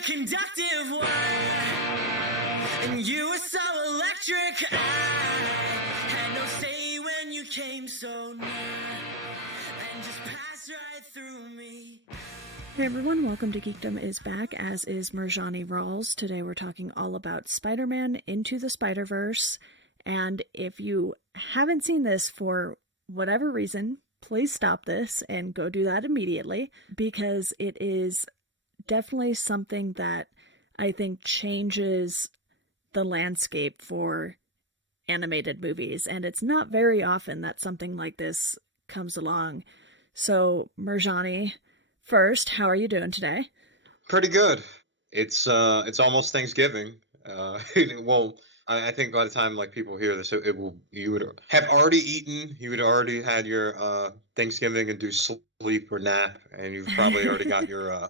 a conductive wire, and you were so electric. I had no say when you came so near, and just passed right through me. Hey everyone, welcome to Geekdom is back, as is Marjani Rawls. Today we're talking all about Spider-Man Into the Spider-Verse, and if you haven't seen this for whatever reason, please stop this and go do that immediately, because it is definitely something that I think changes the landscape for animated movies, and it's not very often that something like this comes along. So, Marjani, first, how are you doing today? Pretty good. It's almost Thanksgiving. Well, I think by the time like people hear this, you would have already eaten. You would already had your Thanksgiving and do sleep or nap, and you've probably already got your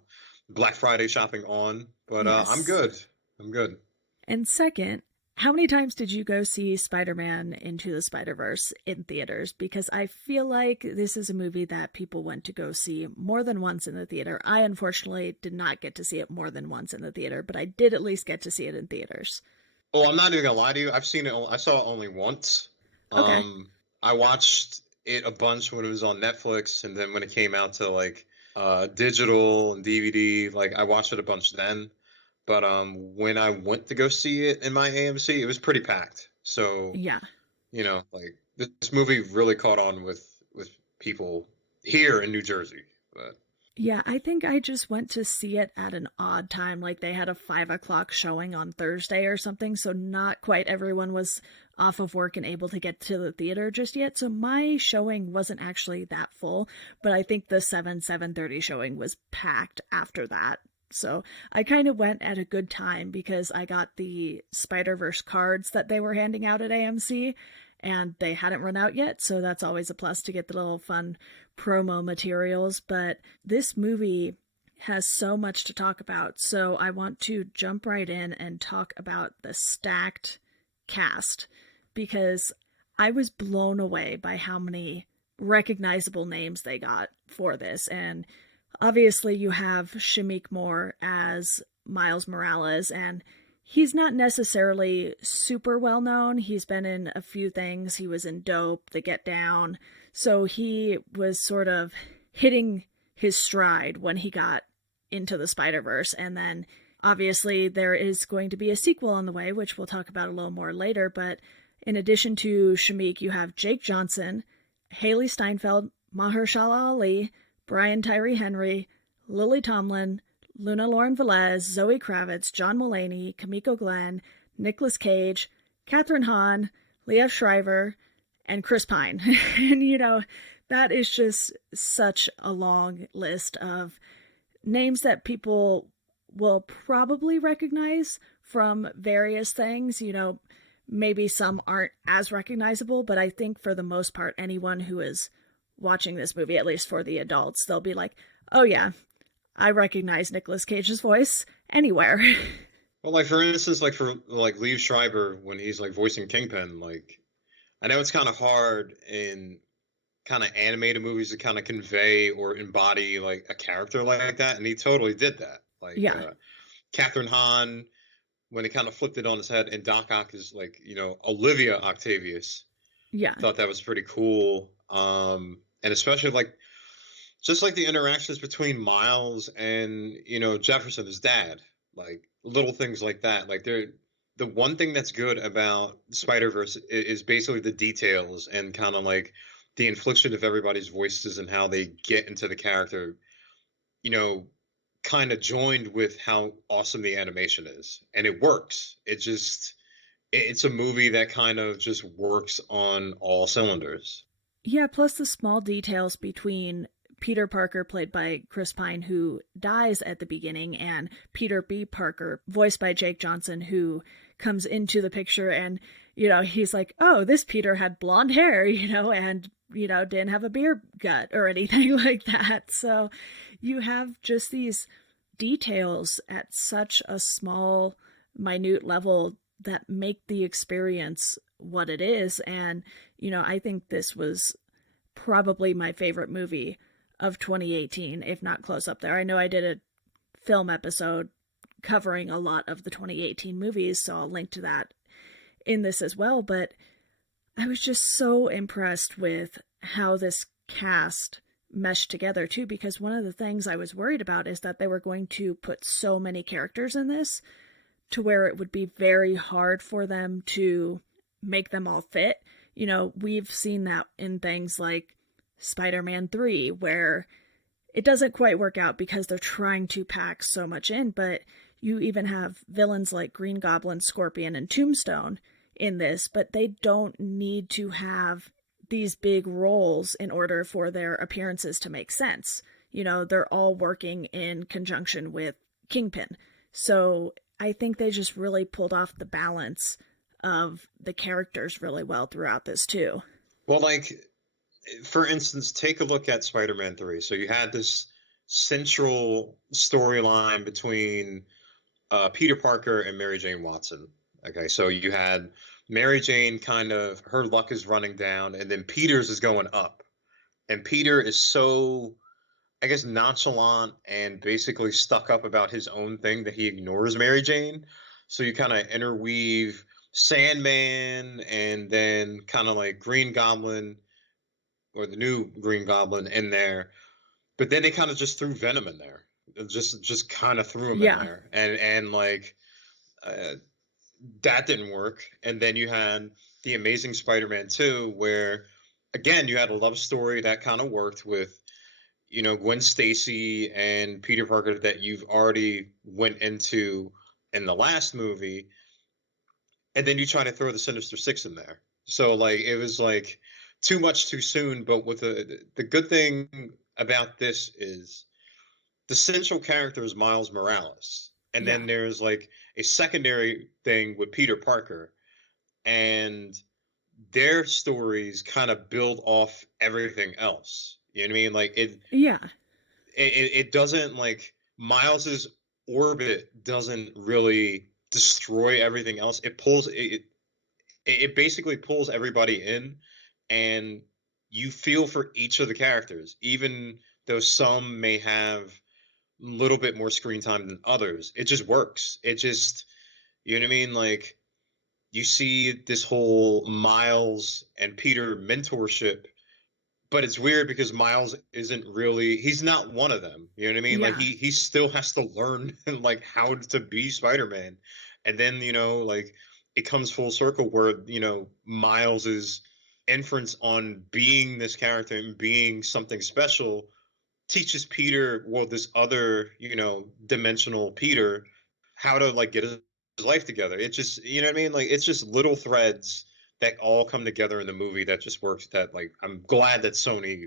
Black Friday shopping on. But Yes. I'm good. I'm good. And second, how many times did you go see Spider-Man Into the Spider-Verse in theaters? Because I feel like this is a movie that people went to go see more than once in the theater. I unfortunately did not get to see it more than once in the theater, but I did at least get to see it in theaters. Oh, I'm not even gonna lie to you. I've seen it. I saw it only once. Okay. I watched it a bunch when it was on Netflix, and then when it came out to like digital and DVD, like I watched it a bunch then. But when I went to go see it in my AMC, it was pretty packed. So, Yeah. like this movie really caught on with people here in New Jersey. But Yeah, I think I just went to see it at an odd time. Like they had a 5 o'clock showing on Thursday or something. So not quite everyone was off of work and able to get to the theater just yet. So my showing wasn't actually that full, but I think the 7:30 showing was packed after that. So I kind of went at a good time because I got the Spider-Verse cards that they were handing out at AMC, and they hadn't run out yet, so that's always a plus to get the little fun promo materials. But this movie has so much to talk about, so I want to jump right in and talk about the stacked cast, because I was blown away by how many recognizable names they got for this. And obviously you have Shameik Moore as Miles Morales, and he's not necessarily super well known. He's been in a few things. He was in Dope, The Get Down. So he was sort of hitting his stride when he got into the Spider-Verse. And then obviously there is going to be a sequel on the way, which we'll talk about a little more later. But in addition to Shameik, you have Jake Johnson, Haley Steinfeld, Mahershala Ali, Brian Tyree Henry, Lily Tomlin, Luna Lauren Velez, Zoe Kravitz, John Mulaney, Kimiko Glenn, Nicolas Cage, Kathryn Hahn, Liev Schreiber, and Chris Pine. And, that is just such a long list of names that people will probably recognize from various things. Maybe some aren't as recognizable, but I think for the most part, anyone who is watching this movie, at least for the adults, they'll be like, oh yeah, I recognize Nicolas Cage's voice anywhere. well, like for instance, like for like Liev Schreiber when he's like voicing Kingpin, like I know it's kind of hard in kind of animated movies to kind of convey or embody like a character like that, and he totally did that. Like Yeah. Kathryn Hahn when he kind of flipped it on his head, and Doc Ock is like Olivia Octavius. Yeah. Thought that was pretty cool. And especially like just like the interactions between Miles and Jefferson, his dad, like little things like that. Like the one thing that's good about Spider-Verse is basically the details and kind of like the inflection of everybody's voices and how they get into the character, kind of joined with how awesome the animation is, and it works. It's a movie that kind of just works on all cylinders. Yeah, plus the small details between Peter Parker, played by Chris Pine, who dies at the beginning, and Peter B. Parker, voiced by Jake Johnson, who comes into the picture, and, he's like, oh, this Peter had blonde hair, and, didn't have a beer gut or anything like that. So you have just these details at such a small, minute level that make the experience what it is. And, I think this was probably my favorite movie of 2018, if not close up there. I know I did a film episode covering a lot of the 2018 movies, so I'll link to that in this as well. But I was just so impressed with how this cast meshed together too, because one of the things I was worried about is that they were going to put so many characters in this to where it would be very hard for them to make them all fit. You know, we've seen that in things like Spider-Man 3, where it doesn't quite work out because they're trying to pack so much in, but you even have villains like Green Goblin, Scorpion, and Tombstone in this, but they don't need to have these big roles in order for their appearances to make sense. You know, they're all working in conjunction with Kingpin. So I think they just really pulled off the balance of the characters really well throughout this too. Well, like, for instance, take a look at Spider-Man 3. So you had this central storyline between Peter Parker and Mary Jane Watson. Okay, so you had Mary Jane kind of, her luck is running down, and then Peter's is going up. And Peter is so, I guess, nonchalant and basically stuck up about his own thing that he ignores Mary Jane. So you kind of interweave Sandman and then kind of like Green Goblin, or the new Green Goblin, in there. But then they kind of just threw Venom in there. Just kind of threw him in there. And like, that didn't work. And then you had the Amazing Spider-Man 2, where, again, you had a love story that kind of worked with, you know, Gwen Stacy and Peter Parker that you've already went into in the last movie. And then you try to throw the Sinister Six in there. So, like, it was, like, too much too soon. But with the good thing about this is the central character is Miles Morales. And then there's, like, a secondary thing with Peter Parker. And their stories kind of build off everything else. You know what I mean? Like, it doesn't, like, Miles's orbit doesn't really destroy everything else. It basically pulls everybody in, and you feel for each of the characters, even though some may have a little bit more screen time than others. It just works. It just, you know what I mean? Like, you see this whole Miles and Peter mentorship, but it's weird because Miles isn't really, he's not one of them. You know what I mean? Like, he still has to learn, like, how to be Spider-Man. And then, you know, like, it comes full circle where, you know, Miles's inference on being this character and being something special teaches Peter, well, this other, you know, dimensional Peter, how to, like, get his life together. It just, you know what I mean? Like, it's just little threads that all come together in the movie that just works, that, like, I'm glad that Sony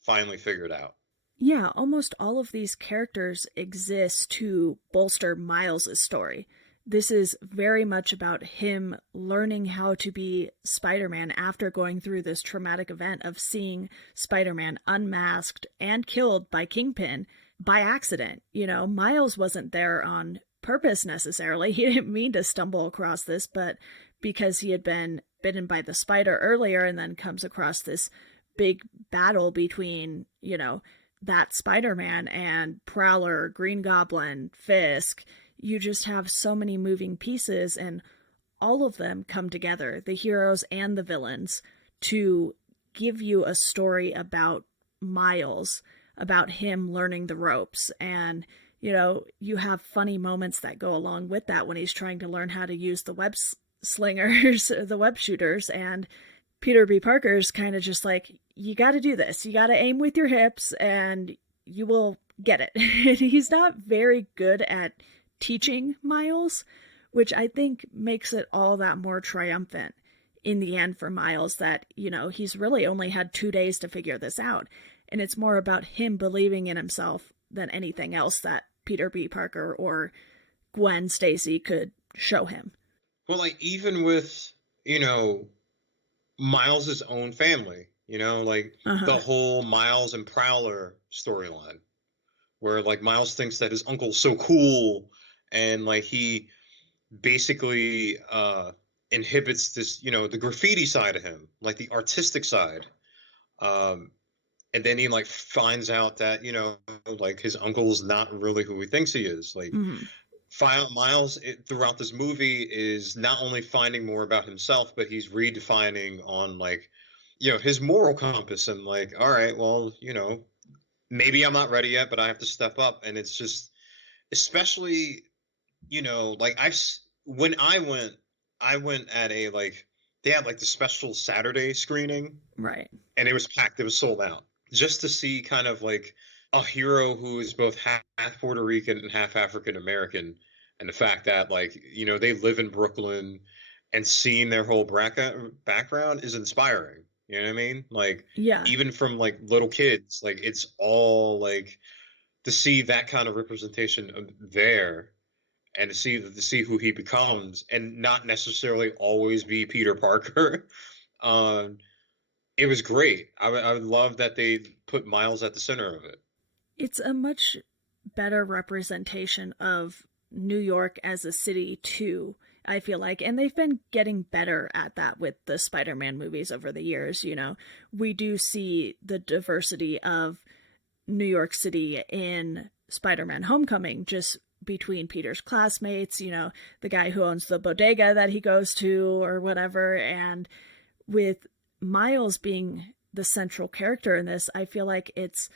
finally figured out. Yeah, almost all of these characters exist to bolster Miles' story. This is very much about him learning how to be Spider-Man after going through this traumatic event of seeing Spider-Man unmasked and killed by Kingpin by accident. You know, Miles wasn't there on purpose necessarily. He didn't mean to stumble across this, but because he had been bitten by the spider earlier and then comes across this big battle between, you know, that Spider-Man and Prowler, Green Goblin, Fisk. You just have so many moving pieces, and all of them come together, the heroes and the villains, to give you a story about Miles, about him learning the ropes. And, you know, you have funny moments that go along with that when he's trying to learn how to use the web slingers, the web shooters, and Peter B. Parker's kind of just like, you got to do this. You got to aim with your hips and you will get it. He's not very good at teaching Miles, which I think makes it all that more triumphant in the end for Miles, that, you know, he's really only had 2 days to figure this out. And it's more about him believing in himself than anything else that Peter B. Parker or Gwen Stacy could show him. Well, like, even with, you know, Miles's own family, you know, like the whole Miles and Prowler storyline, where, like, Miles thinks that his uncle's so cool, and, like, he basically inhibits this, you know, the graffiti side of him, like the artistic side. And then he, like, finds out that, you know, like, his uncle's not really who he thinks he is. Like, Miles throughout this movie is not only finding more about himself, but he's redefining on like, his moral compass and like, all right, well, maybe I'm not ready yet, but I have to step up. And it's just, especially, like when I went at a like, they had like the special Saturday screening, Right. and it was packed. It was sold out just to see kind of like a hero who is both half Puerto Rican and half African American, and the fact that like they live in Brooklyn, and seeing their whole background is inspiring. You know what I mean? Like Yeah. even from like little kids, like it's all like to see that kind of representation there, and to see who he becomes, and not necessarily always be Peter Parker. um, it was great. I would love that they put Miles at the center of it. It's a much better representation of New York as a city, too, I feel like. And they've been getting better at that with the Spider-Man movies over the years. We do see the diversity of New York City in Spider-Man Homecoming, just between Peter's classmates, the guy who owns the bodega that he goes to or whatever. And with Miles being the central character in this, I feel like it's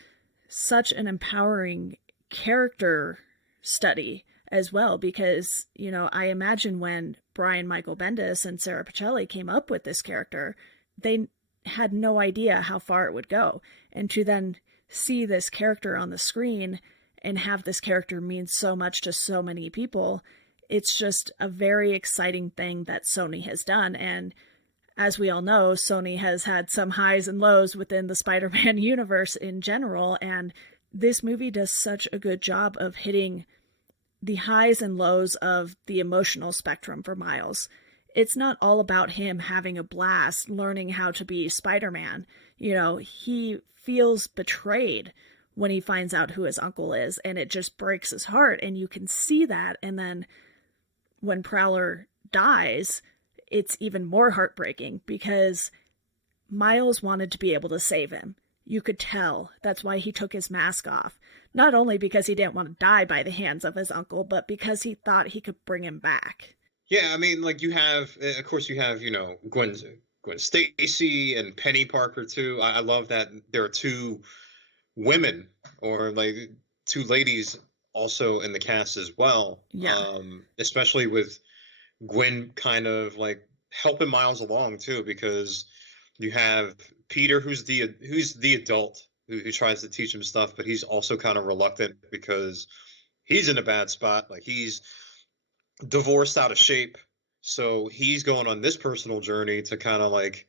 such an empowering character study as well, because, I imagine when Brian Michael Bendis and Sarah Pichelli came up with this character, they had no idea how far it would go. And to then see this character on the screen and have this character mean so much to so many people, it's just a very exciting thing that Sony has done. And as we all know, Sony has had some highs and lows within the Spider-Man universe in general, and this movie does such a good job of hitting the highs and lows of the emotional spectrum for Miles. It's not all about him having a blast learning how to be Spider-Man. He feels betrayed when he finds out who his uncle is, and it just breaks his heart, and you can see that. And then when Prowler dies, it's even more heartbreaking because Miles wanted to be able to save him. You could tell. That's why he took his mask off. Not only because he didn't want to die by the hands of his uncle, but because he thought he could bring him back. Yeah, I mean, like of course you have, Gwen Stacy and Penny Parker too. I love that there are two women, or like two ladies also in the cast as well. Yeah. Especially with Gwen kind of like helping Miles along too, because you have Peter who's the adult who tries to teach him stuff, but he's also kind of reluctant because he's in a bad spot. Like he's divorced, out of shape, so he's going on this personal journey to kind of like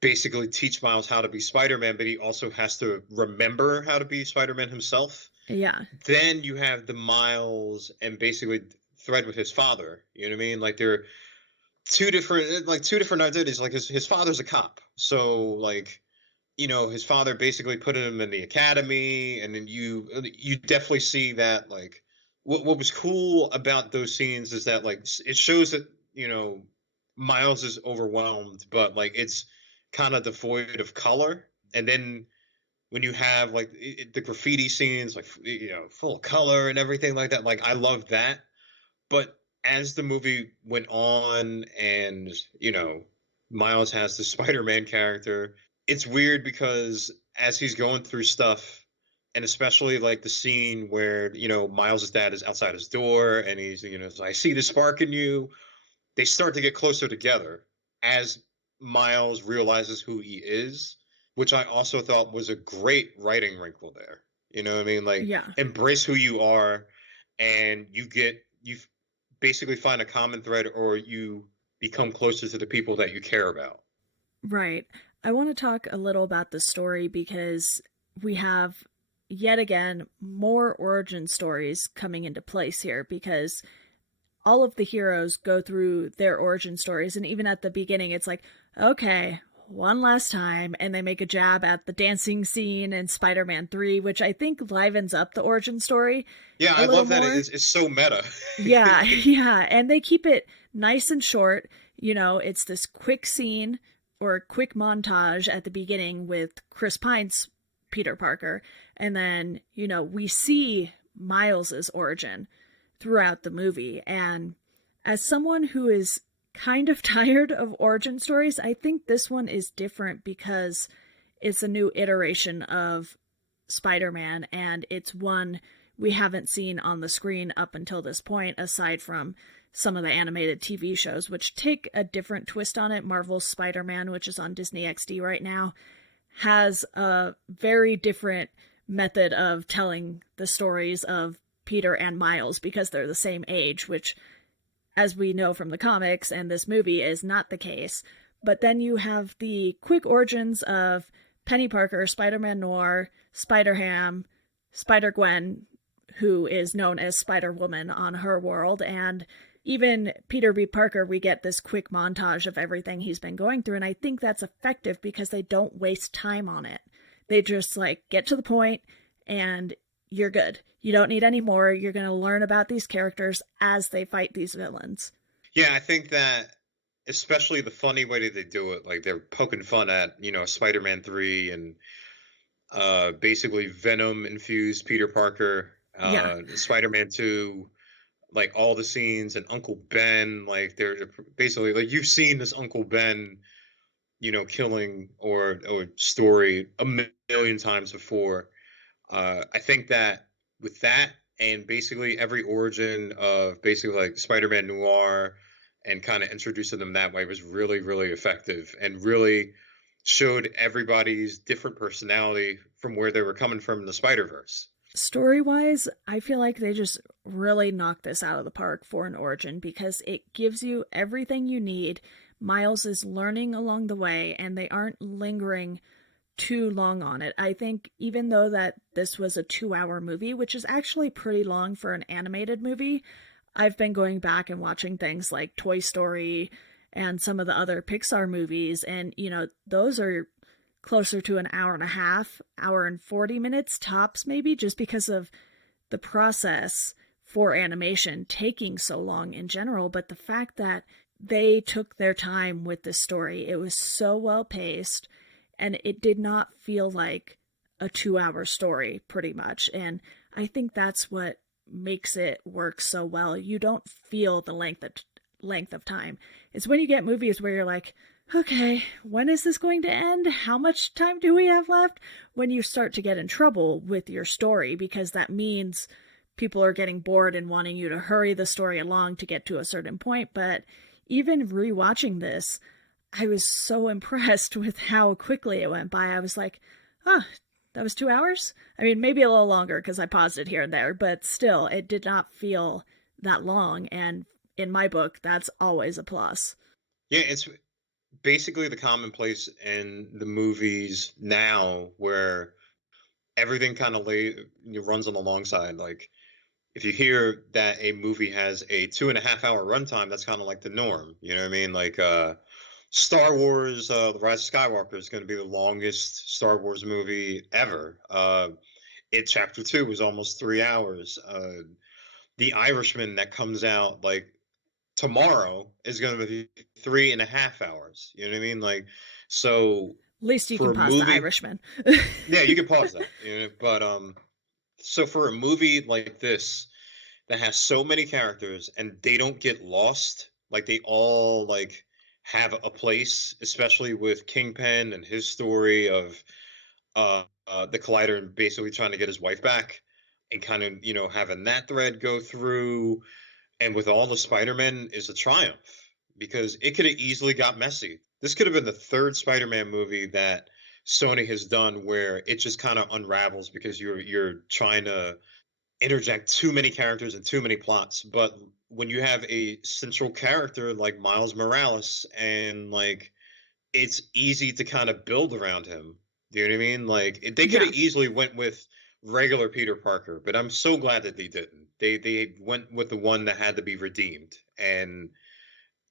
basically teach Miles how to be Spider-Man, but he also has to remember how to be Spider-Man himself. Yeah. Then you have the Miles and basically thread with his father. You know what I mean? Like they're two different identities. Like his father's a cop, so like his father basically put him in the academy, and then you definitely see that like what was cool about those scenes is that like it shows that Miles is overwhelmed, but like it's kind of devoid of color. And then when you have like the graffiti scenes, like full of color and everything like that, like I love that. But as the movie went on, and Miles has the Spider-Man character, it's weird because as he's going through stuff, and especially like the scene where Miles' dad is outside his door, and he's I see the spark in you. They start to get closer together as Miles realizes who he is, which I also thought was a great writing wrinkle there. You know what I mean? Like, Yeah. embrace who you are, and you basically find a common thread, or you become closer to the people that you care about. Right. I want to talk a little about the story because we have, yet again, more origin stories coming into place here, because all of the heroes go through their origin stories, and even at the beginning it's like, okay, one last time, and they make a jab at the dancing scene in Spider-Man 3, which I think livens up the origin story. Yeah, I love that it's so meta. Yeah, yeah, and they keep it nice and short. It's this quick scene or quick montage at the beginning with Chris Pine's Peter Parker, and then we see Miles's origin, throughout the movie. And as someone who is kind of tired of origin stories, I think this one is different because it's a new iteration of Spider-Man, and it's one we haven't seen on the screen up until this point, aside from some of the animated TV shows, which take a different twist on it. Marvel's Spider-Man, which is on Disney XD right now, has a very different method of telling the stories of Peter and Miles because they're the same age, which, as we know from the comics and this movie, is not the case. But then you have the quick origins of Penny Parker, Spider-Man Noir, Spider-Ham, Spider-Gwen, who is known as Spider-Woman on her world, and even Peter B. Parker, we get this quick montage of everything he's been going through, and I think that's effective because they don't waste time on it. They just, get to the point, and you're good. You don't need any more. You're going to learn about these characters as they fight these villains. Yeah, I think that especially the funny way that they do it, they're poking fun at, Spider-Man 3 and basically Venom-infused Peter Parker, Spider-Man 2, all the scenes, and Uncle Ben, they're basically, you've seen this Uncle Ben, killing or story a million times before. I think that with that and basically every origin of basically Spider-Man Noir and kind of introducing them that way was really, really effective and really showed everybody's different personality from where they were coming from in the Spider-Verse. Story-wise, I feel like they just really knocked this out of the park for an origin because it gives you everything you need. Miles is learning along the way, and they aren't lingering too long on it. I think even though that this was a 2-hour movie, which is actually pretty long for an animated movie, I've been going back and watching things like Toy Story and some of the other Pixar movies, and, those are closer to an hour and a half, hour and 40 minutes tops maybe, just because of the process for animation taking so long in general. But the fact that they took their time with this story, it was so well paced, and it did not feel like a 2-hour story pretty much. And I think that's what makes it work so well. You don't feel the length of time. It's when you get movies where you're like, okay, when is this going to end? How much time do we have left? When you start to get in trouble with your story, because that means people are getting bored and wanting you to hurry the story along to get to a certain point. But even rewatching this, I was so impressed with how quickly it went by. I was like, that was 2 hours? I mean, maybe a little longer because I paused it here and there, but still, it did not feel that long. And in my book, that's always a plus. Yeah, it's basically the commonplace in the movies now where everything kind of runs on the long side. If you hear that a movie has a 2.5-hour runtime, that's kind of like the norm. You know what I mean? Star Wars, The Rise of Skywalker is going to be the longest Star Wars movie ever. It Chapter 2 was almost 3 hours. The Irishman that comes out tomorrow is going to be 3.5 hours. You know what I mean? So at least you can pause The Irishman. Yeah, you can pause that. But so for a movie like this that has so many characters and they don't get lost, they all have a place, especially with Kingpin and his story of the Collider and basically trying to get his wife back, and kind of having that thread go through. And with all the Spider-Man is a triumph because it could have easily got messy. This could have been the third Spider-Man movie that Sony has done where it just kind of unravels because you're trying to interject too many characters and too many plots. But when you have a central character like Miles Morales and it's easy to kind of build around him. Do you know what I mean? They could have easily went with regular Peter Parker, but I'm so glad that they didn't. They went with the one that had to be redeemed. And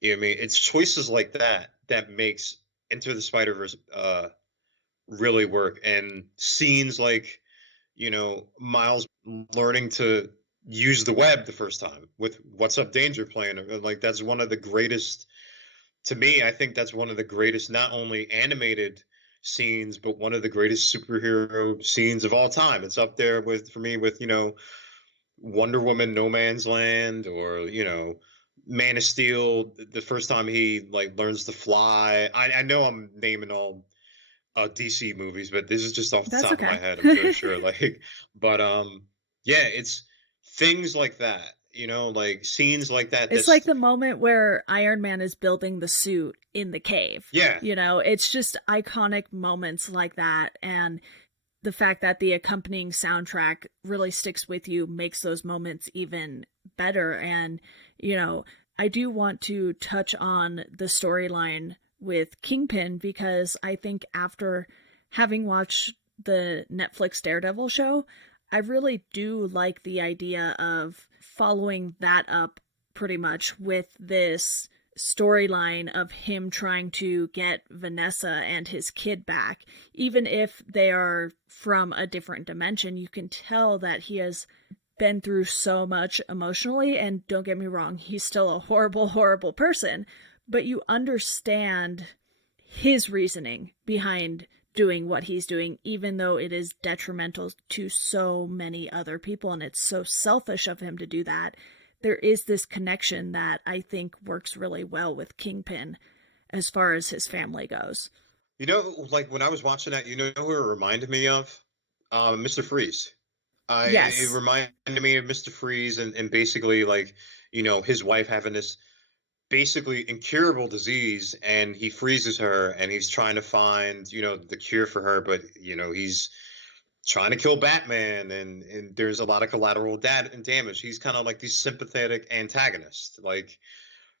you know what I mean? It's choices like that that makes Into the Spider-Verse really work. And scenes Miles learning to use the web the first time with What's Up Danger playing. That's one of the greatest, to me, I think that's one of the greatest, not only animated scenes, but one of the greatest superhero scenes of all time. It's up there for me with, Wonder Woman No Man's Land, or Man of Steel, the first time he like learns to fly. I know I'm naming all DC movies, but this is just off the That's top of my okay. head, I'm pretty sure. Like, but yeah, it's things like that, like scenes like that. It's like the moment where Iron Man is building the suit in the cave. Yeah, It's just iconic moments like that. And the fact that the accompanying soundtrack really sticks with you makes those moments even better. And, I do want to touch on the storyline with Kingpin, because I think after having watched the Netflix Daredevil show, I really do like the idea of following that up pretty much with this storyline of him trying to get Vanessa and his kid back. Even if they are from a different dimension, you can tell that he has been through so much emotionally. And don't get me wrong, he's still a horrible, horrible person, but you understand his reasoning behind doing what he's doing, even though it is detrimental to so many other people and it's so selfish of him to do that. There is this connection that I think works really well with Kingpin as far as his family goes. Like when I was watching that, who it reminded me of? Mr. Freeze. It Yes. reminded me of Mr. Freeze, and basically like, his wife having this basically incurable disease, and he freezes her, and he's trying to find, the cure for her, but he's trying to kill Batman, and there's a lot of collateral damage. He's kind of like the sympathetic antagonist. Like,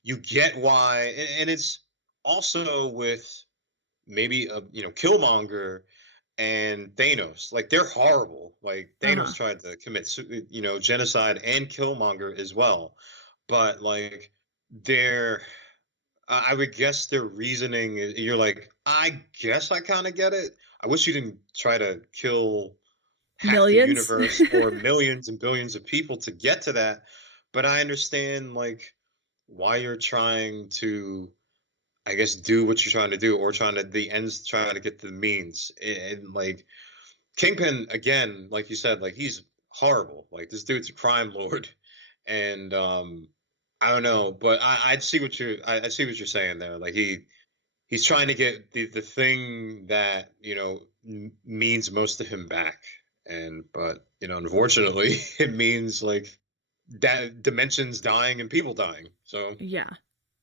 you get why, and it's also with maybe Killmonger and Thanos. Like, they're horrible. Like, Thanos tried to commit genocide, and Killmonger as well. But like, they're I would guess their reasoning is, you're like, I guess I kind of get it. I wish you didn't try to kill half the Millions. universe or millions and billions of people to get to that. But I understand like why you're trying to, I guess, do what you're trying to do, or the ends trying to get to the means. And like Kingpin, again, like you said, like he's horrible. Like this dude's a crime lord, and I don't know, but I see what I see what you're saying there. Like he's trying to get the thing that means most to him back, and but unfortunately it means like that dimensions dying and people dying. So Yeah.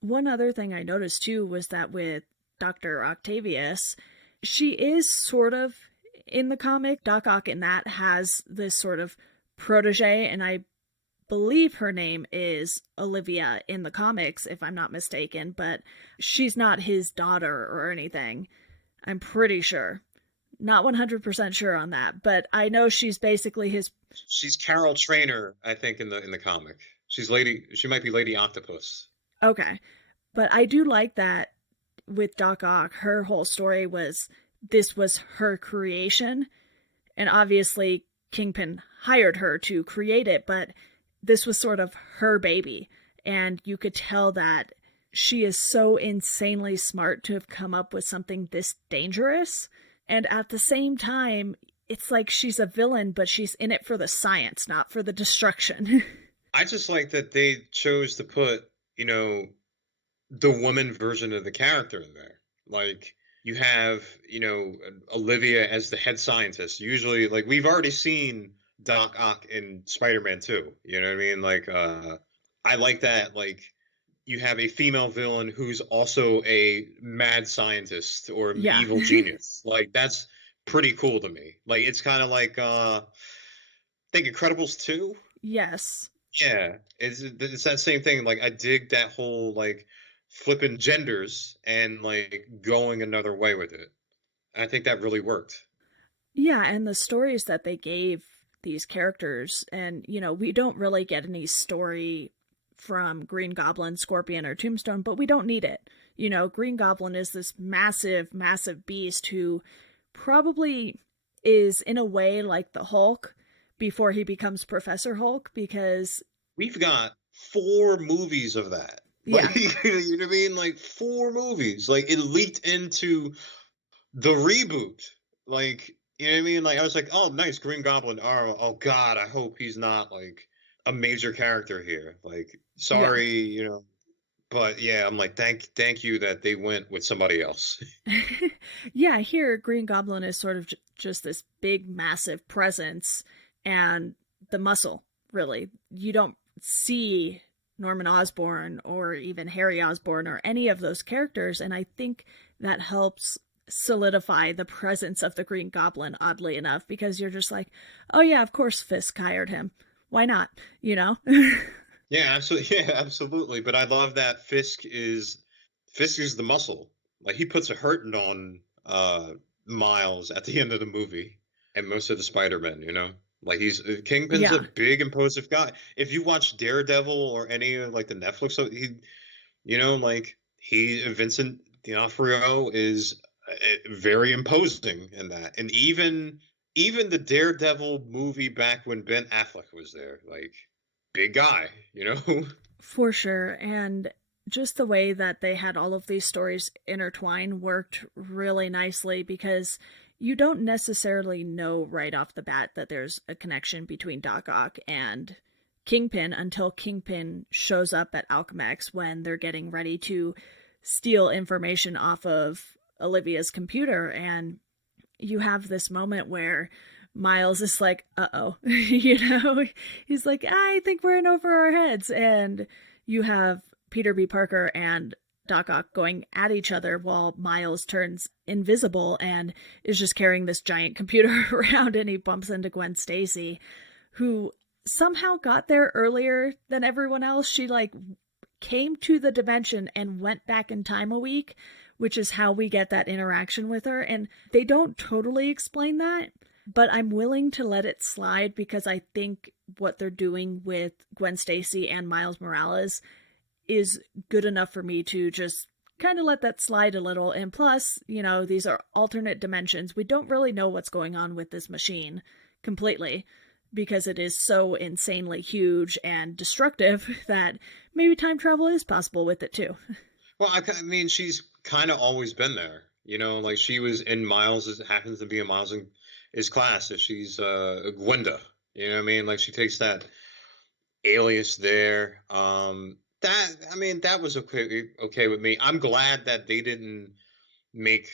One other thing I noticed too was that with Dr. Octavius, she is sort of in the comic. Doc Ock in that has this sort of protege, and I believe her name is Olivia in the comics, if I'm not mistaken, but she's not his daughter or anything. I'm pretty sure. Not 100% sure on that, but I know she's basically his. she's Carol Trainer, I think, in the comic. She might be Lady Octopus. Okay. But I do like that with Doc Ock, her whole story was this was her creation. And obviously, Kingpin hired her to create it, but this was sort of her baby. And you could tell that she is so insanely smart to have come up with something this dangerous. And at the same time, it's like she's a villain, but she's in it for the science, not for the destruction. I just like that they chose to put, the woman version of the character in there. Like, you have, Olivia as the head scientist. Usually, like, we've already seen Doc Ock in Spider-Man 2. You know what I mean? Like, I like that. Like, you have a female villain who's also a mad scientist or Yeah. evil genius. Like, that's pretty cool to me. Like, it's kind of like, I think Incredibles 2. Yes. Yeah, it's that same thing. Like, I dig that whole like flipping genders and like going another way with it. I think that really worked. Yeah, and the stories that they gave these characters, and we don't really get any story from Green Goblin, Scorpion, or Tombstone, but we don't need it. Green Goblin is this massive, massive beast who probably is in a way like the Hulk before he becomes Professor Hulk, because We've got 4 movies of that. yeah. Like, you know what I mean? Like 4 movies. Like, it leaked into the reboot. Like, you know what I mean? Like, I was like, oh, nice, Green Goblin. Oh God, I hope he's not like a major character here. Like, Yeah. sorry, but yeah, I'm like, thank you that they went with somebody else. Yeah, here Green Goblin is sort of just this big, massive presence and the muscle, really. You don't see Norman Osborn or even Harry Osborn or any of those characters, and I think that helps solidify the presence of the Green Goblin, oddly enough, because you're just like, oh yeah, of course Fisk hired him. Why not? You know? Yeah, absolutely. Yeah, absolutely. But I love that Fisk is the muscle. Like he puts a hurting on Miles at the end of the movie and most of the Spider-Men. Like Kingpin's a Yeah. big impulsive guy. If you watch Daredevil or any of like the Netflix, so like Vincent D'Onofrio is very imposing in that. And even the Daredevil movie back when Ben Affleck was there, like big guy. For sure. And just the way that they had all of these stories intertwine worked really nicely because you don't necessarily know right off the bat that there's a connection between Doc Ock and Kingpin until Kingpin shows up at Alchemax when they're getting ready to steal information off of Olivia's computer. And you have this moment where Miles is like, uh-oh, he's like, I think we're in over our heads. And you have Peter B. Parker and Doc Ock going at each other while Miles turns invisible and is just carrying this giant computer around, and he bumps into Gwen Stacy, who somehow got there earlier than everyone else. She came to the dimension and went back in time a week, which is how we get that interaction with her. And they don't totally explain that, but I'm willing to let it slide because I think what they're doing with Gwen Stacy and Miles Morales is good enough for me to just kind of let that slide a little. And plus, these are alternate dimensions. We don't really know what's going on with this machine completely because it is so insanely huge and destructive that maybe time travel is possible with it too. Well, I mean, she's kind of always been there. Like she was in Miles, happens to be in Miles' in his class. If she's Gwenda, you know what I mean? Like she takes that alias there. That was okay with me. I'm glad that they didn't make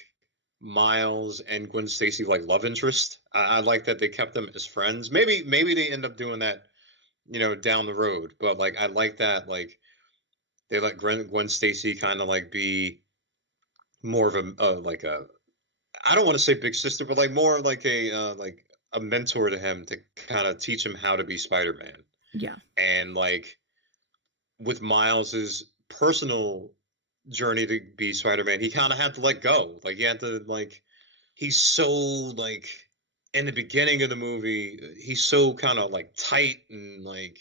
Miles and Gwen Stacy like love interest. I like that they kept them as friends. Maybe they end up doing that, down the road. But like I like that like they let Gwen Stacy kind of like be more of like a I don't want to say big sister, but like more like a mentor to him to kind of teach him how to be Spider-Man. Yeah. And like with Miles's personal journey to be Spider-Man, he kind of had to let go. Like he had to like he's so like in the beginning of the movie, he's so kind of like tight and like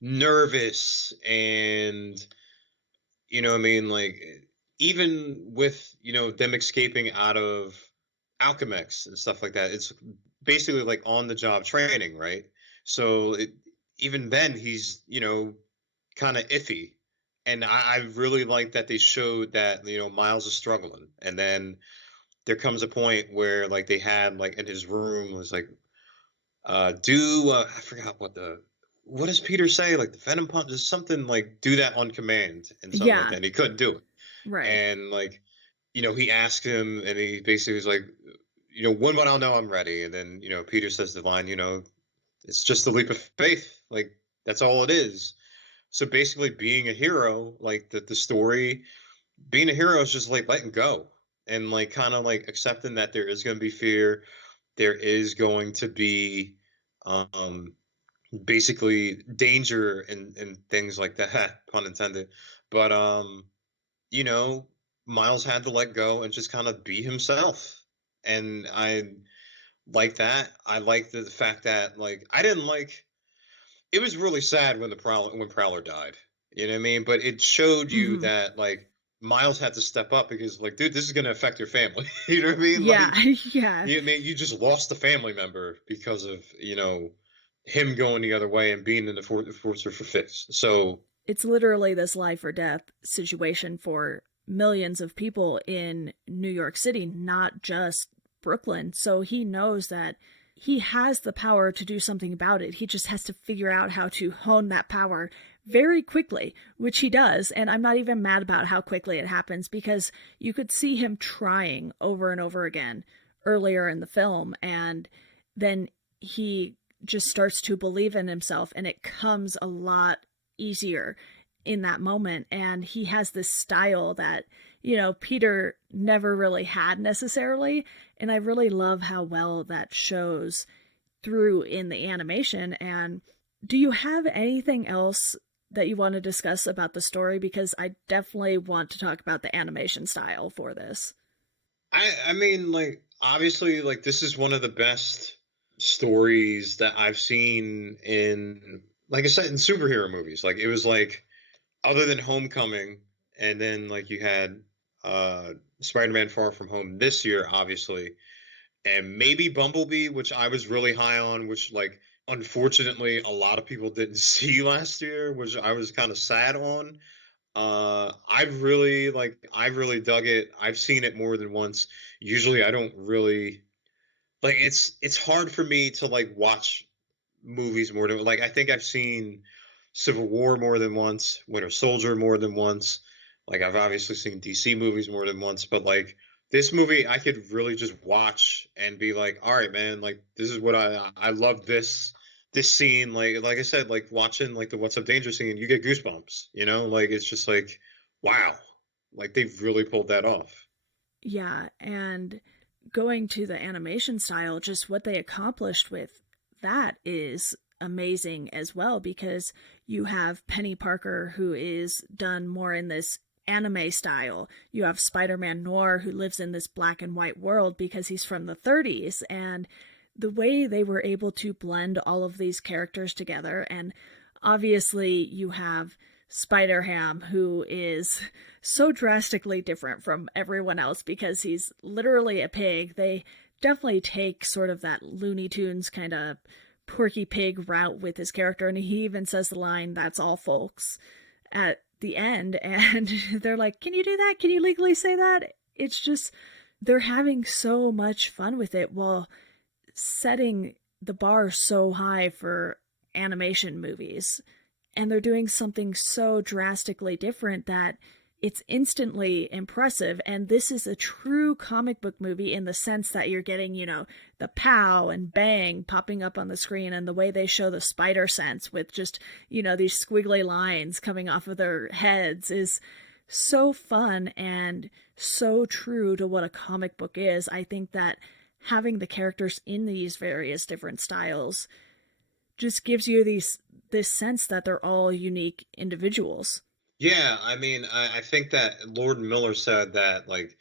nervous and what I mean, like even with them escaping out of Alchemex and stuff like that, it's basically like on the job training, right? So even then he's kind of iffy, and I really like that they showed that Miles is struggling, and then there comes a point where like they had like in his room was like I forgot what does Peter say, like the Venom punch is something like do that on command and something like Yeah. that, and he couldn't do it. Right. And like he asked him, and he basically was like, when would I know I'm ready? And then Peter says the line, it's just a leap of faith, like that's all it is. So basically being a hero, like the story, being a hero is just like letting go and like kind of like accepting that there is going to be fear, there is going to be um basically danger and things like that, pun intended. But you know, Miles had to let go and just kind of be himself. And I like that. I like the fact that like I didn't like it was really sad when Prowler died. You know what I mean? But it showed you Mm-hmm. that like Miles had to step up because like, dude, this is gonna affect your family. You know what I mean? Yeah. Like Yeah. you just lost a family member because of, him going the other way and being in the force for fifths. So It's literally this life or death situation for millions of people in New York City, not just Brooklyn. So he knows that he has the power to do something about it. He just has to figure out how to hone that power very quickly, which he does. And I'm not even mad about how quickly it happens, because you could see him trying over and over again earlier in the film. And then he just starts to believe in himself, and it comes a lot easier in that moment. And he has this style that, you know, Peter never really had necessarily. And I really love how well that shows through in the animation. And do you have anything else that you want to discuss about the story? Because I definitely want to talk about the animation style for this. I mean, like, obviously, like, this is one of the best stories that I've seen in, like I said, in superhero movies. Like, it was like, other than Homecoming, and then like you had Spider-Man Far From Home this year, obviously, and maybe Bumblebee, which I was really high on, which, like, unfortunately a lot of people didn't see last year, which I was kind of sad on. I really dug it. I've seen it more than once. Usually I don't really like, it's hard for me to like watch movies more than, like, I think I've seen Civil War more than once, Winter Soldier more than once. Like, I've obviously seen DC movies more than once, but like this movie I could really just watch and be like, all right, man, like, this is what I love this scene. Like I said, like watching like the What's Up Danger scene, you get goosebumps, you know? Like, it's just like, wow. Like, they've really pulled that off. Yeah, and going to the animation style, just what they accomplished with that is amazing as well, because you have Penny Parker, who is done more in this anime style. You have Spider-Man Noir, who lives in this black and white world because he's from the 30s, and the way they were able to blend all of these characters together. And obviously you have Spider-Ham, who is so drastically different from everyone else because he's literally a pig. They definitely take sort of that Looney Tunes kind of Porky Pig route with his character, and he even says the line, "That's all, folks," at the end. And they're like, can you do that? Can you legally say that? It's just, they're having so much fun with it while setting the bar so high for animation movies. And they're doing something so drastically different that it's instantly impressive. And this is a true comic book movie in the sense that you're getting, you know, the pow and bang popping up on the screen, and the way they show the spider sense with just, you know, these squiggly lines coming off of their heads is so fun and so true to what a comic book is. I think that having the characters in these various different styles just gives you this sense that they're all unique individuals. Yeah, I mean, I think that Lord Miller said that, like,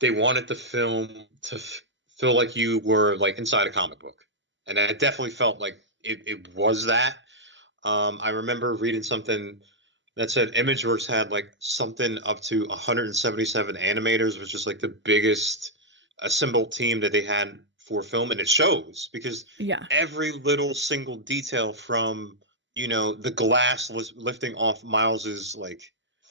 they wanted the film to feel like you were like inside a comic book, and it definitely felt like it was that. I remember reading something that said ImageWorks had like something up to 177 animators, which is like the biggest assembled team that they had for film, and it shows because Yeah. every little single detail, from, you know, the glass lifting off Miles's like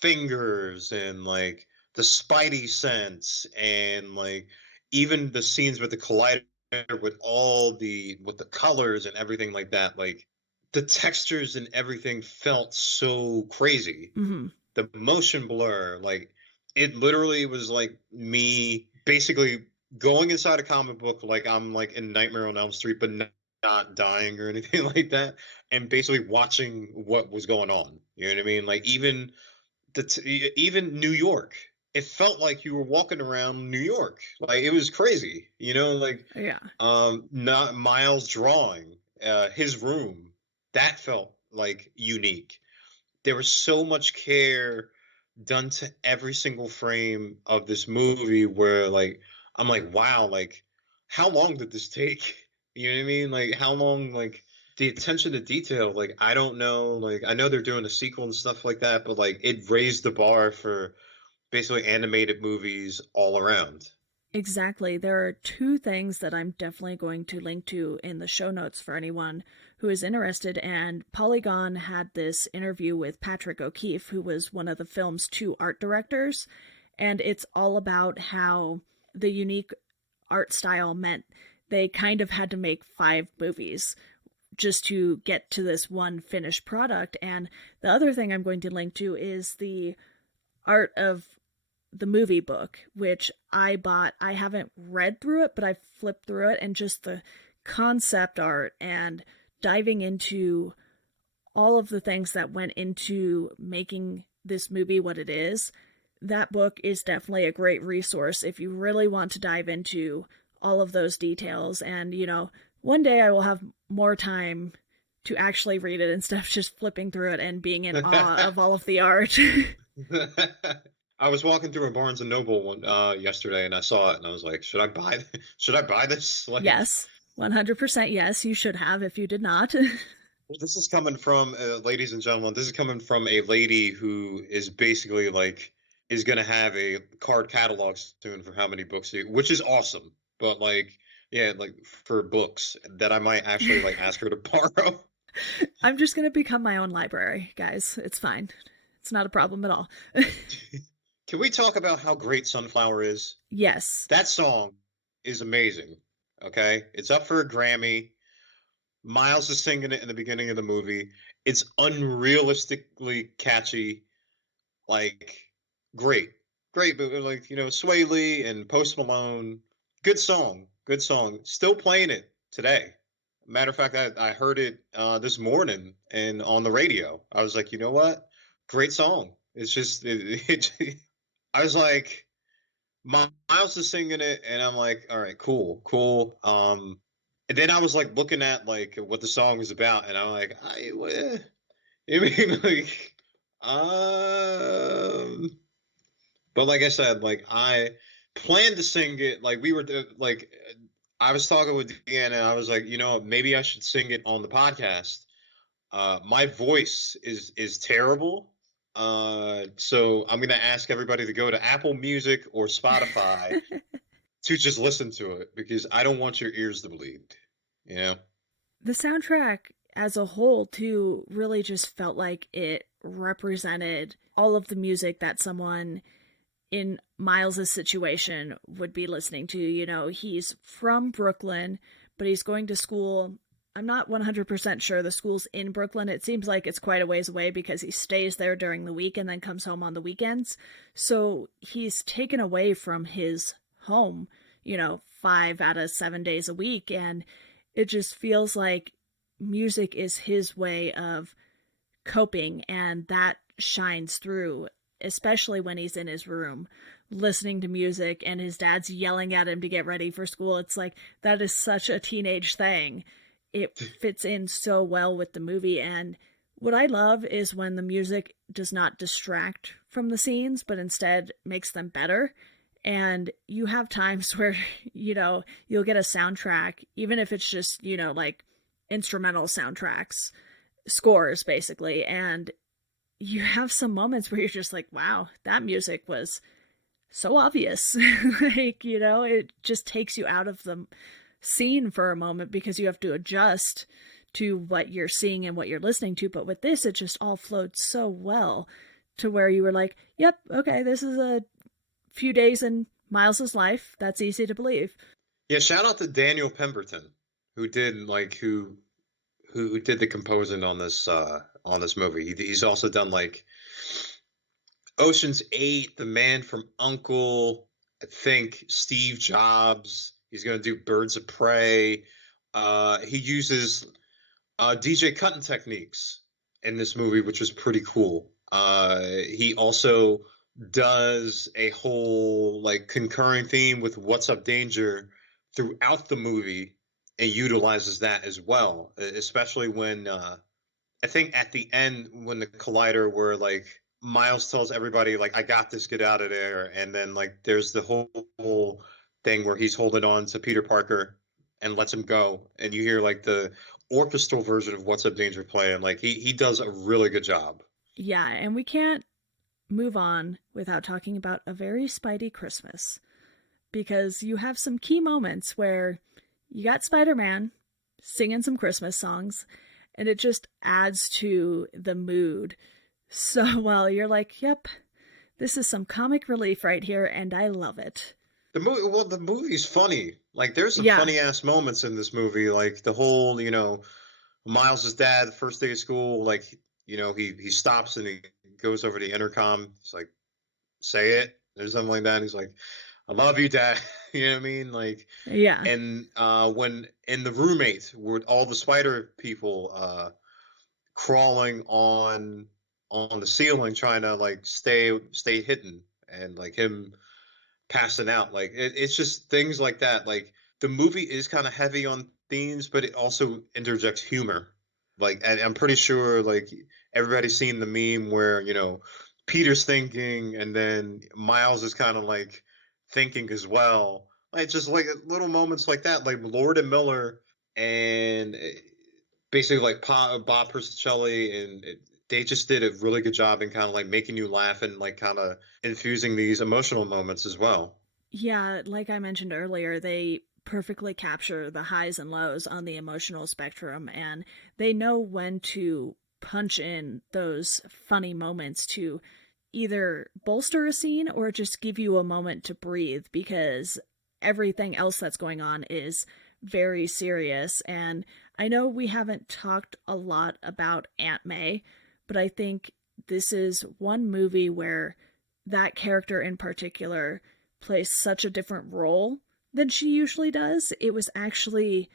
fingers, and like the Spidey sense, and like even the scenes with the collider, with all the with the colors and everything like that, like the textures and everything felt so crazy. Mm-hmm. The motion blur, like, it literally was like me basically going inside a comic book, like I'm like in Nightmare on Elm Street, but not dying or anything like that, and basically watching what was going on. You know what I mean? Like, even even New York, it felt like you were walking around New York. Like, it was crazy. You know, like, Yeah. not Miles drawing his room, that felt like unique. There was so much care done to every single frame of this movie, where like I'm like, wow, like, how long did this take? You know what I mean? Like, how long, like, the attention to detail, like, I don't know, like, I know they're doing a sequel and stuff like that, but like, it raised the bar for basically animated movies all around. Exactly. There are two things that I'm definitely going to link to in the show notes for anyone who is interested. And Polygon had this interview with Patrick O'Keefe, who was one of the film's two art directors. And it's all about how the unique art style meant they kind of had to make 5 movies just to get to this one finished product. And the other thing I'm going to link to is the art of the movie book, which I bought. I haven't read through it, but I flipped through it, and just the concept art and diving into all of the things that went into making this movie what it is. That book is definitely a great resource if you really want to dive into all of those details. And, you know, one day I will have more time to actually read it instead of just flipping through it and being in awe of all of the art. I was walking through a Barnes and Noble one yesterday, and I saw it, and I was like, "Should I buy? Should I buy this?" Like, Yes, 100% yes, you should have if you did not. this is coming from, ladies and gentlemen. This is coming from a lady who is basically like is going to have a card catalog soon for how many books, which is awesome. But like, yeah, like for books that I might actually like ask her to borrow. I'm just going to become my own library, guys. It's fine. It's not a problem at all. Can we talk about how great Sunflower is? Yes. That song is amazing. Okay, it's up for a Grammy. Miles is singing it in the beginning of the movie. It's unrealistically catchy, like great, great. But like, you know, Sway Lee and Post Malone, good song, good song. Still playing it today. Matter of fact, I heard it this morning and on the radio. I was like, you know what? Great song. It's just I was like, Miles is singing it, and I'm like, all right, cool, cool. And then I was like looking at like what the song was about, and I'm like, I mean, like, but like I said, like I planned to sing it. Like we were like, I was talking with Deanna, and I was like, you know, maybe I should sing it on the podcast. My voice is terrible. So I'm gonna ask everybody to go to Apple Music or Spotify to just listen to it because I don't want your ears to bleed. You know? The soundtrack as a whole, too, really just felt like it represented all of the music that someone in Miles's situation would be listening to. You know, he's from Brooklyn, but he's going to school. I'm not 100% sure the school's in Brooklyn. It seems like it's quite a ways away because he stays there during the week and then comes home on the weekends. So he's taken away from his home, you know, 5 out of 7 days a week. And it just feels like music is his way of coping, and that shines through, especially when he's in his room listening to music and his dad's yelling at him to get ready for school. It's like, that is such a teenage thing. It fits in so well with the movie. And what I love is when the music does not distract from the scenes, but instead makes them better. And you have times where, you know, you'll get a soundtrack, even if it's just, you know, like instrumental soundtracks, scores basically. And you have some moments where you're just like, wow, that music was so obvious. Like, you know, it just takes you out of the scene for a moment because you have to adjust to what you're seeing and what you're listening to. But with this, it just all flowed so well to where you were like, yep, okay, this is a few days in Miles's life. That's easy to believe. Yeah, shout out to Daniel Pemberton, who did the composing on this movie. He's also done like Ocean's 8, The Man from U.N.C.L.E., I think Steve Jobs. He's going to do Birds of Prey. He uses DJ cutting techniques in this movie, which was pretty cool. He also does a whole like concurring theme with What's Up Danger throughout the movie and utilizes that as well, especially when I think at the end when the collider where like Miles tells everybody like, I got this, get out of there, and then like there's the whole thing where he's holding on to Peter Parker and lets him go, and you hear like the orchestral version of What's Up Danger playing. Like he does a really good job. Yeah, and we can't move on without talking about A Very Spidey Christmas, because you have some key moments where you got Spider-Man singing some Christmas songs, and it just adds to the mood so well. You're like, yep, this is some comic relief right here, and I love it. the movie's funny. Like, there's some Yeah. funny ass moments in this movie. Like the whole, Miles's dad, the first day of school, like, he stops and he goes over the intercom. He's like, "Say it," or something like that. And he's like, "I love you, Dad." You know what I mean? Like, Yeah. and when in the roommate, with all the spider people crawling on the ceiling, trying to like stay hidden, and like him passing out. Like, it's just things like that. Like, the movie is kind of heavy on themes, but it also interjects humor. Like, and I'm pretty sure like everybody's seen the meme where Peter's thinking, and then Miles is kind of like thinking as well. Like, just like little moments like that, like Lord and Miller, and basically like Bob Persicelli, and they just did a really good job in kind of like making you laugh and like kind of infusing these emotional moments as well. Yeah, like I mentioned earlier, they perfectly capture the highs and lows on the emotional spectrum, and they know when to punch in those funny moments to either bolster a scene or just give you a moment to breathe, because everything else that's going on is very serious. And I know we haven't talked a lot about Aunt May, but I think this is one movie where that character in particular plays such a different role than she usually does. It was actually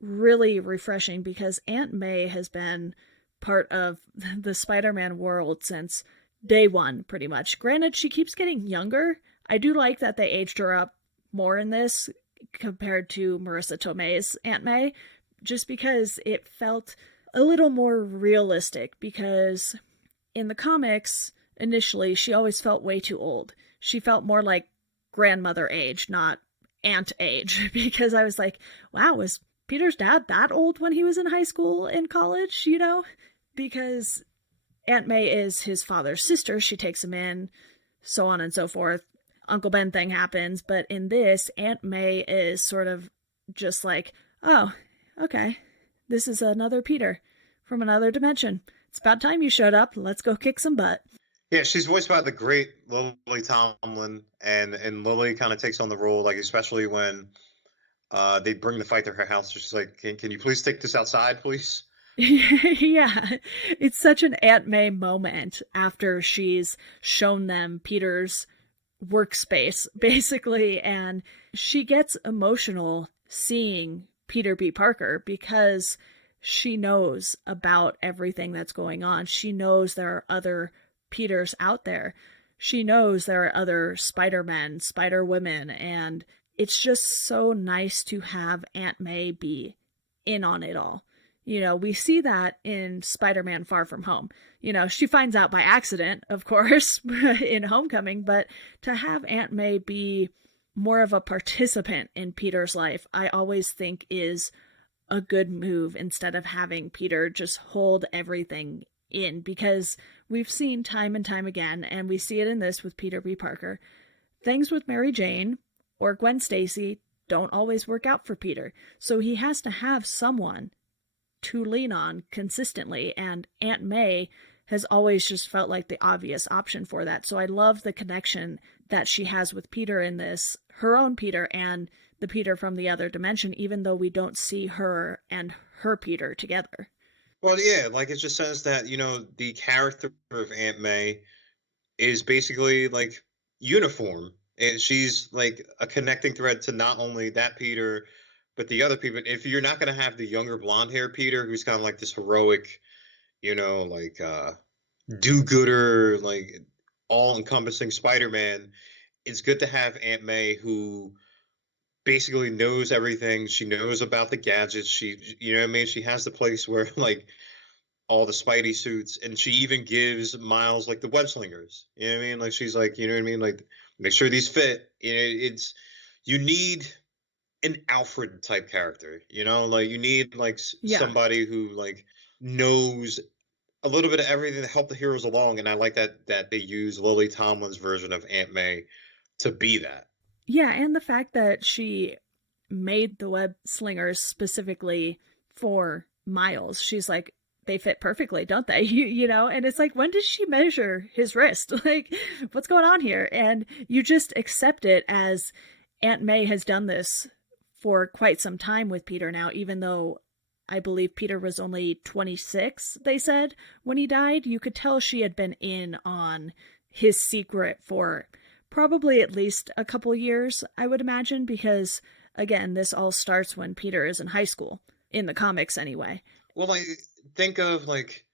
really refreshing because Aunt May has been part of the Spider-Man world since day one, pretty much. Granted, she keeps getting younger. I do like that they aged her up more in this compared to Marissa Tomei's Aunt May, just because it felt a little more realistic, because in the comics, initially, she always felt way too old. She felt more like grandmother age, not aunt age, because I was like, wow, was Peter's dad that old when he was in high school and college, Because Aunt May is his father's sister. She takes him in, so on and so forth. Uncle Ben thing happens, but in this, Aunt May is sort of just like, oh, okay, this is another Peter from another dimension. It's about time you showed up. Let's go kick some butt. Yeah, she's voiced by the great Lily Tomlin, and Lily kind of takes on the role, like especially when they bring the fight to her house. She's like, "Can you please take this outside, please?" Yeah, it's such an Aunt May moment after she's shown them Peter's workspace, basically, and she gets emotional seeing Peter B. Parker because she knows about everything that's going on. She knows there are other Peters out there. She knows there are other Spider-Men, Spider-Women, and it's just so nice to have Aunt May be in on it all. We see that in Spider-Man Far From Home. She finds out by accident, of course, in Homecoming, but to have Aunt May be more of a participant in Peter's life, I always think is a good move instead of having Peter just hold everything in, because we've seen time and time again, and we see it in this with Peter B. Parker, things with Mary Jane or Gwen Stacy don't always work out for Peter. So he has to have someone to lean on consistently, and Aunt May has always just felt like the obvious option for that. So I love the connection that she has with Peter in this, her own Peter and the Peter from the other dimension, even though we don't see her and her Peter together. Well, yeah, like it just says that the character of Aunt May is basically like uniform, and she's like a connecting thread to not only that Peter, but the other people. If you're not going to have the younger blonde hair Peter, who's kind of like this heroic, like do-gooder, like all-encompassing Spider-Man, it's good to have Aunt May, who basically knows everything. She knows about the gadgets. You know what I mean? She has the place where like all the Spidey suits, and she even gives Miles like the web slingers. You know what I mean? Like, she's like, you know what I mean? Like, make sure these fit. You need an Alfred type character, like you need like somebody who like knows a little bit of everything to help the heroes along. And I like that they use Lily Tomlin's version of Aunt May to be that. Yeah, and the fact that she made the web slingers specifically for Miles. She's like, they fit perfectly, don't they? And it's like, when did she measure his wrist? Like, what's going on here? And you just accept it as Aunt May has done this for quite some time with Peter now, even though I believe Peter was only 26, they said, when he died. You could tell she had been in on his secret for probably at least a couple years, I would imagine, because, again, this all starts when Peter is in high school, in the comics anyway. Well, like, think of, like,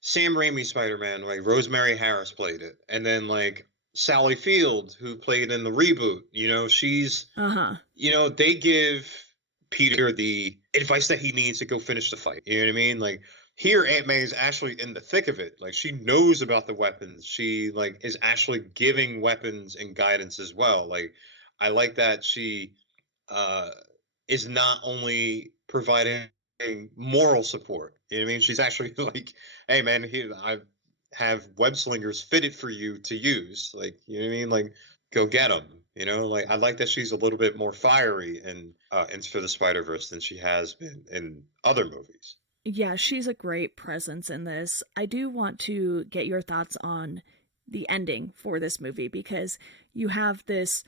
Sam Raimi's Spider-Man, like, Rosemary Harris played it. And then, like, Sally Field, who played in the reboot, she's, they give Peter the advice that he needs to go finish the fight. You know what I mean? Like, here Aunt May is actually in the thick of it. Like, she knows about the weapons. She, like, is actually giving weapons and guidance as well. Like, I like that she is not only providing moral support. You know what I mean? She's actually like, hey man, here I have web slingers fitted for you to use. Like, you know what I mean? Like, go get them. Like, I like that she's a little bit more fiery in for the Spider-Verse than she has been in other movies. Yeah, she's a great presence in this. I do want to get your thoughts on the ending for this movie, because you have this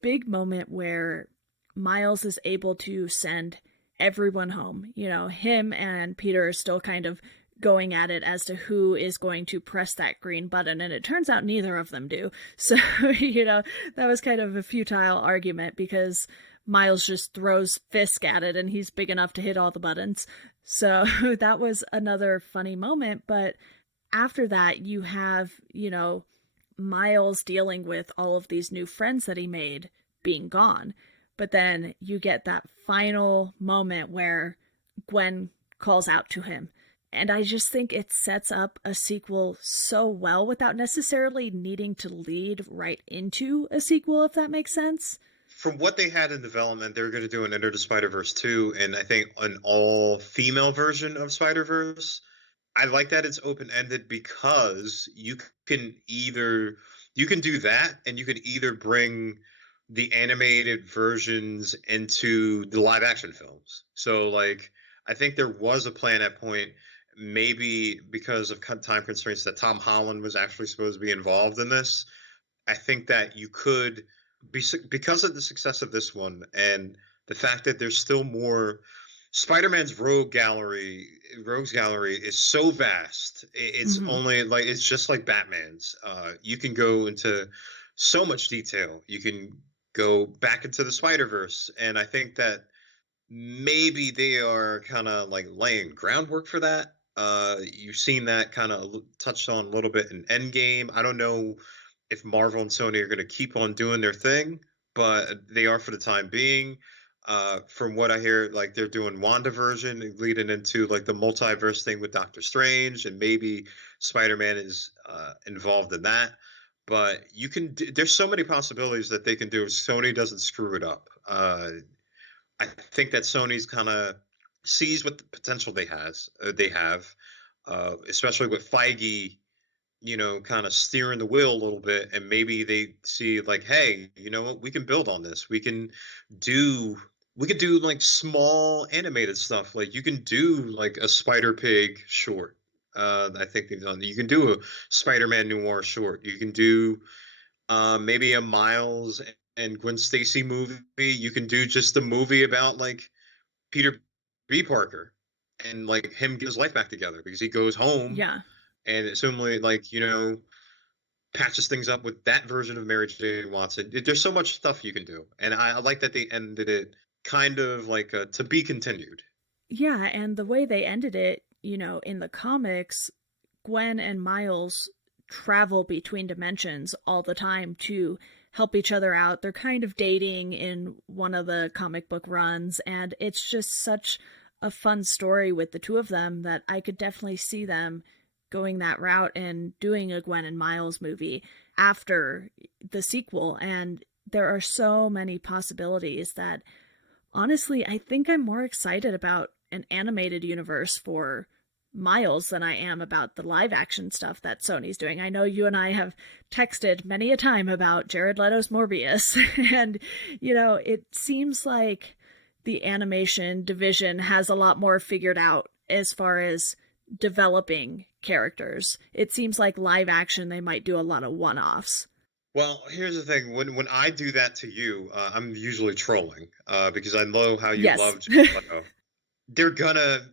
big moment where Miles is able to send everyone home. Him and Peter are still kind of going at it as to who is going to press that green button, and it turns out neither of them do. So, that was kind of a futile argument, because Miles just throws Fisk at it and he's big enough to hit all the buttons. So that was another funny moment. But after that, you have, Miles dealing with all of these new friends that he made being gone. But then you get that final moment where Gwen calls out to him. And I just think it sets up a sequel so well without necessarily needing to lead right into a sequel, if that makes sense. From what they had in development, they're going to do an Enter the Spider-Verse 2, and I think an all-female version of Spider-Verse. I like that it's open-ended, because you can do that, and you could either bring the animated versions into the live-action films. So, like, I think there was a plan at point, maybe because of time constraints, that Tom Holland was actually supposed to be involved in this. I think that you could, because of the success of this one and the fact that there's still more, Spider-Man's rogues gallery is so vast. It's only like, it's just like Batman's. You can go into so much detail. You can go back into the Spider-Verse, and I think that maybe they are kind of like laying groundwork for that. You've seen that kind of touched on a little bit in Endgame. I don't know if Marvel and Sony are going to keep on doing their thing, but they are for the time being. From what I hear, like, they're doing WandaVision leading into like the multiverse thing with Doctor Strange, and maybe Spider-Man is involved in that. But there's so many possibilities that they can do if Sony doesn't screw it up. I think that Sony's kind of sees what the potential they have, especially with Feige, kind of steering the wheel a little bit, and maybe they see like, hey, you know what, we can build on this. We can do like small animated stuff. Like, you can do like a Spider-Pig short. I think they've done. You can do a Spider-Man Noir short. You can do maybe a Miles and Gwen Stacy movie. You can do just a movie about like Peter B. Parker and like him get his life back together, because he goes home. Yeah. And assumingly, like, patches things up with that version of Mary Jane Watson. There's so much stuff you can do. And I like that they ended it kind of like to be continued. Yeah, and the way they ended it, in the comics, Gwen and Miles travel between dimensions all the time to help each other out. They're kind of dating in one of the comic book runs, and it's just such a fun story with the two of them that I could definitely see them going that route and doing a Gwen and Miles movie after the sequel. And there are so many possibilities that, honestly, I think I'm more excited about an animated universe for Miles than I am about the live action stuff that Sony's doing. I know you and I have texted many a time about Jared Leto's Morbius, and, it seems like the animation division has a lot more figured out as far as developing characters. It seems like live action, they might do a lot of one-offs. Well, here's the thing. When I do that to you, I'm usually trolling because I know how you Yes. love Jared Leto. They're gonna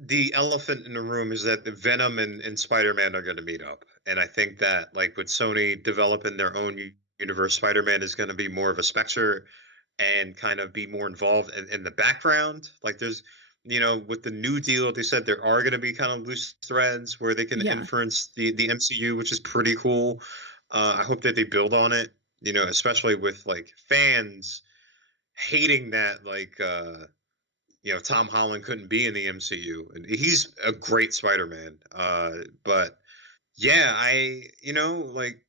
the elephant in the room is that the Venom and Spider-Man are gonna meet up, and I think that like with Sony developing their own universe, Spider-Man is gonna be more of a specter and kind of be more involved in the background. Like there's, with the new deal, they said there are gonna be kind of loose threads where they can Yeah. influence the MCU, which is pretty cool. I hope that they build on it, especially with like fans hating that like Tom Holland couldn't be in the MCU, and he's a great Spider-Man. But yeah, like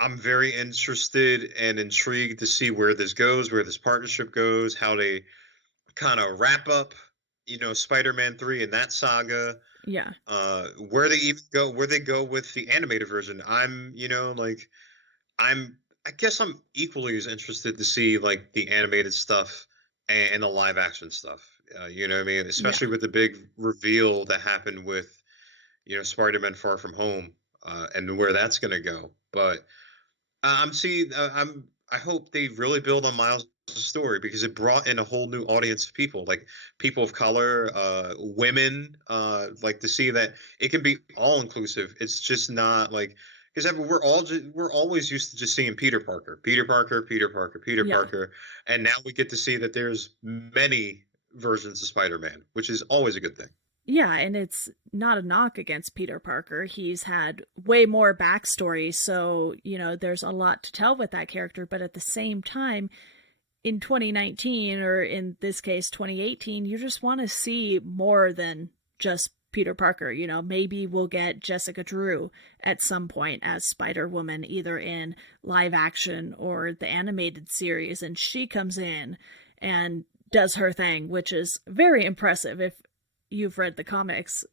I'm very interested and intrigued to see where this goes, where this partnership goes, how they kind of wrap up, Spider-Man 3 and that saga. Yeah. Where they even go, where they go with the animated version. I'm I guess I'm equally as interested to see like the animated stuff and the live action stuff. You know what I mean? Yeah. Especially with the big reveal that happened with Spider-Man Far From Home, and where that's going to go. But I hope they really build on Miles' story because it brought in a whole new audience of people, like people of color, women, like to see that it can be all inclusive. It's just not like because we're always used to just seeing Peter Parker, Peter Parker, Peter Parker, Peter Yeah. Parker, and now we get to see that there's many versions of Spider-Man, which is always a good thing. Yeah, and it's not a knock against Peter Parker. He's had way more backstory, so, there's a lot to tell with that character, but at the same time, in 2019, or in this case, 2018, you just want to see more than just Peter Parker. Maybe we'll get Jessica Drew at some point as Spider-Woman, either in live action or the animated series, and she comes in and does her thing, which is very impressive if you've read the comics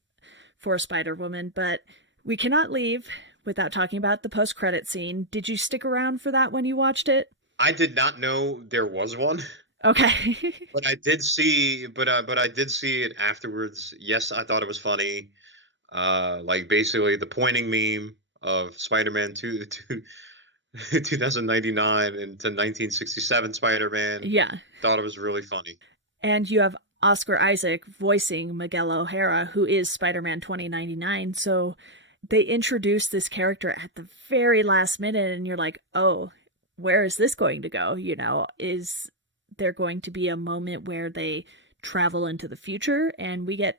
for Spider-Woman. But we cannot leave without talking about the post-credit scene. Did you stick around for that when you watched it? I did not know there was one. Okay. But I did see, but I did see it afterwards. Yes, I thought it was funny. Like basically the pointing meme of Spider-Man 2099 into 1967 Spider-Man. Yeah. Thought it was really funny. And you have Oscar Isaac voicing Miguel O'Hara, who is Spider-Man 2099. So they introduced this character at the very last minute, and you're like, oh, where is this going to go? Is there going to be a moment where they travel into the future and we get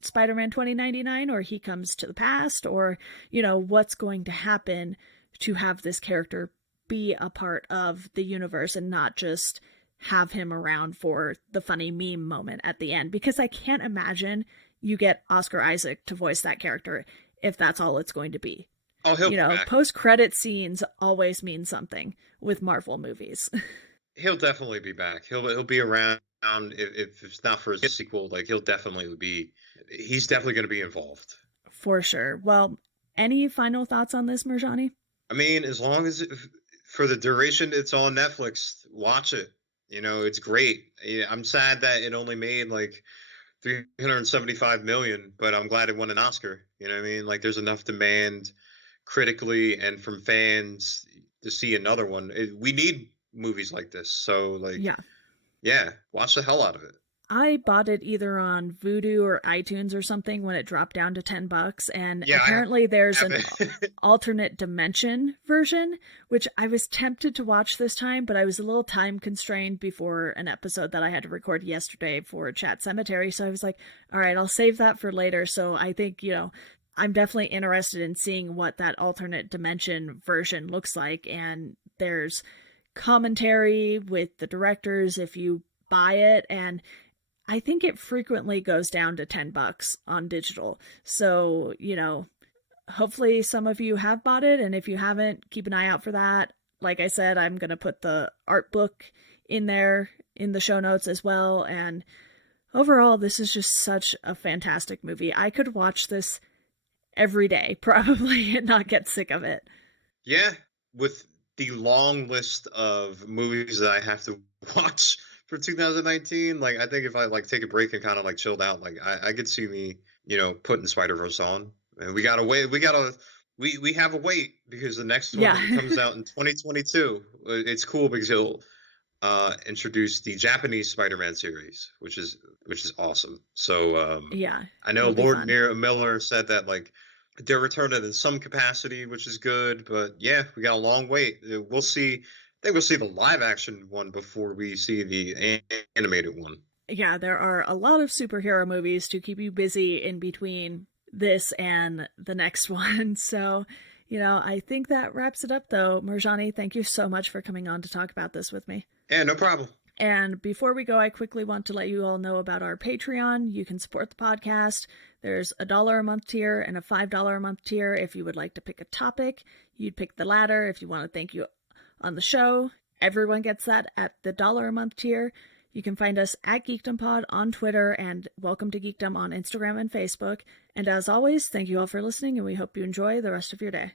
Spider-Man 2099, or he comes to the past, or, what's going to happen to have this character be a part of the universe and not just have him around for the funny meme moment at the end? Because I can't imagine you get Oscar Isaac to voice that character if that's all it's going to be. Oh, he'll be back. Post-credit scenes always mean something with Marvel movies. He'll definitely be back. He'll be around if it's not for his sequel. Like he's definitely going to be involved. For sure. Well, any final thoughts on this, Mirjani? I mean, as long as for the duration it's on Netflix, watch it. It's great. I'm sad that it only made like 375 million, but I'm glad it won an Oscar. You know what I mean? Like there's enough demand critically and from fans to see another one. We need movies like this. So like, yeah, watch the hell out of it. I bought it either on Vudu or iTunes or something when it dropped down to $10, and apparently there's an alternate dimension version, which I was tempted to watch this time, but I was a little time constrained before an episode that I had to record yesterday for Chat Cemetery, so I was like, all right, I'll save that for later. So I think, I'm definitely interested in seeing what that alternate dimension version looks like, and there's commentary with the directors if you buy it, and I think it frequently goes down to $10 on digital. So, hopefully some of you have bought it, and if you haven't, keep an eye out for that. Like I said, I'm going to put the art book in there in the show notes as well, and overall, this is just such a fantastic movie. I could watch this every day, probably, and not get sick of it. Yeah, with the long list of movies that I have to watch for 2019, like I think if I like take a break and kind of like chilled out, like I could see me, putting Spider-Verse on. And we gotta we have a wait because the next one Yeah. comes out in 2022. It's cool because he'll introduce the Japanese Spider-Man series, which is awesome. So Yeah, I know it'll be Lord fun. Miller said that like they're returning in some capacity, which is good. But yeah, we got a long wait. We'll see. I think we'll see the live action one before we see the animated one. Yeah, there are a lot of superhero movies to keep you busy in between this and the next one. So, I think that wraps it up, though. Marjani, thank you so much for coming on to talk about this with me. Yeah, no problem. And before we go, I quickly want to let you all know about our Patreon. You can support the podcast. There's $1 a month tier and a $5 a month tier. If you would like to pick a topic, you'd pick the latter. If you want to thank you on the show, everyone gets that at the $1 a month tier. You can find us at GeekdomPod on Twitter and Welcome to Geekdom on Instagram and Facebook. And as always, thank you all for listening, and we hope you enjoy the rest of your day.